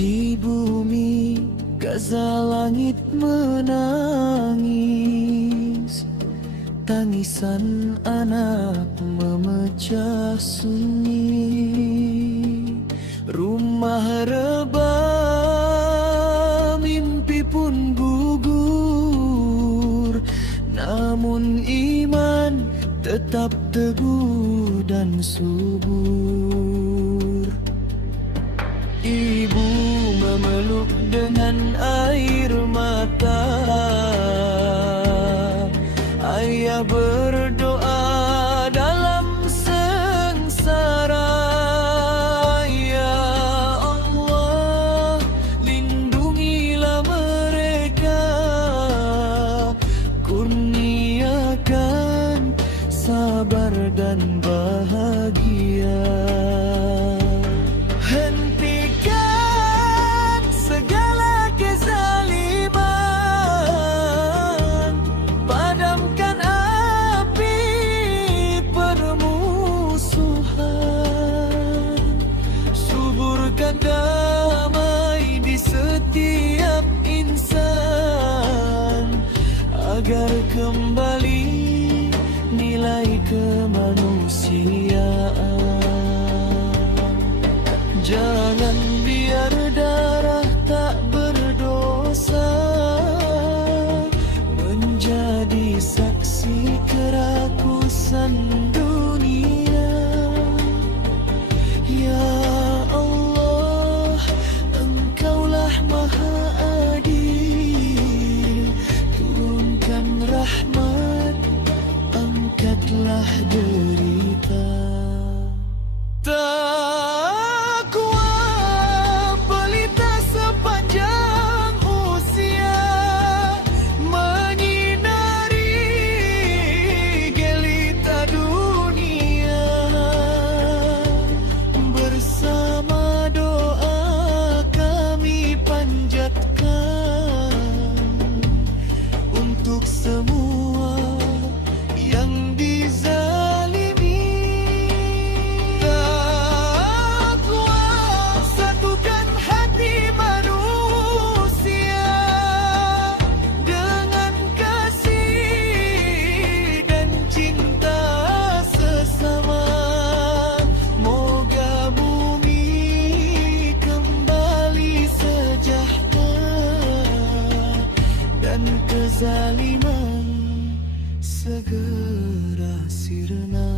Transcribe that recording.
Di bumi Gaza langit menangis, tangisan anak memecah sunyi. Rumah rebah, mimpi pun gugur, namun iman tetap teguh dan subur. Ibu memeluk dengan air mata, ayah berdoa dalam sengsara. Ya Allah, lindungilah mereka, kurniakan sabar dan bahagia. Hentikan segala kezaliman, padamkan api permusuhan, suburkan damai di setiap insan, agar kembali nilai kemanusiaan. Jangan biar darah tak berdosa menjadi saksi kerakusan dunia. Ya Allah, Engkaulah Maha Adil, turunkan rahmat, angkatlah derita. Takwa pelita sepanjang usia, menyinari gelita dunia. Bersama doa kami panjatkan untuk semua yang dizalimi. Takwa satukan hati manusia dengan kasih dan cinta sesama. Moga bumi kembali sejahtera dan kezaliman segera sirna.